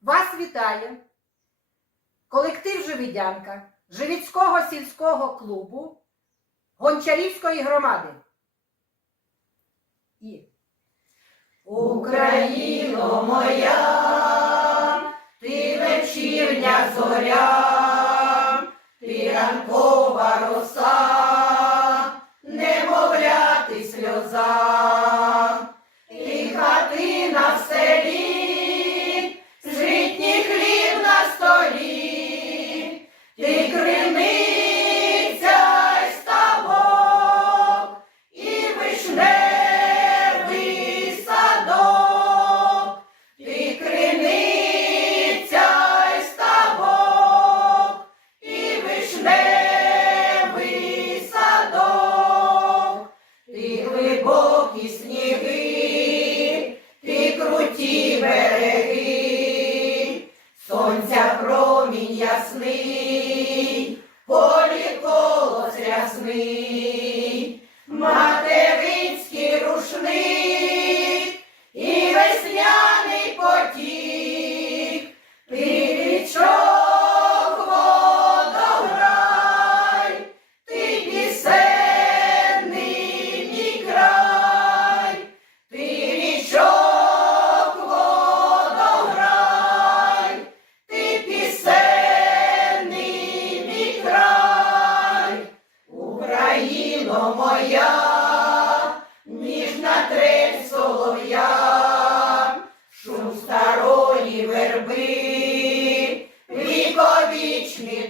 Вас вітає колектив Живідянка Живіцького сільського клубу Гончарівської громади. І Україно моя, ти вечірня зоря, ти ранкова роса, вишневий садок, ти криниця й ставок, і вишневий садок, ти глибокі сніги, ти круті береги, сонця промінь ясний,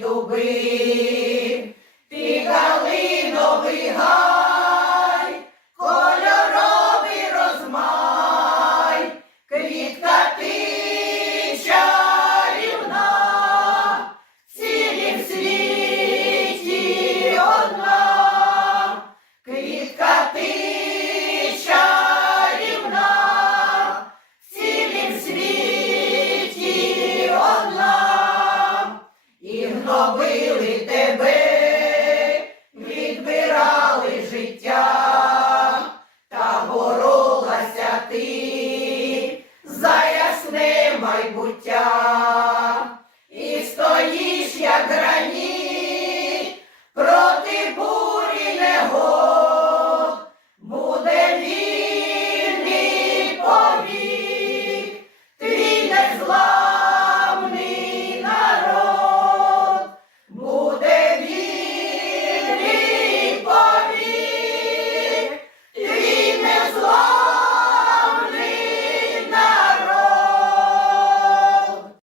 віковічні за ясне майбуття, і стоїш, як раніше.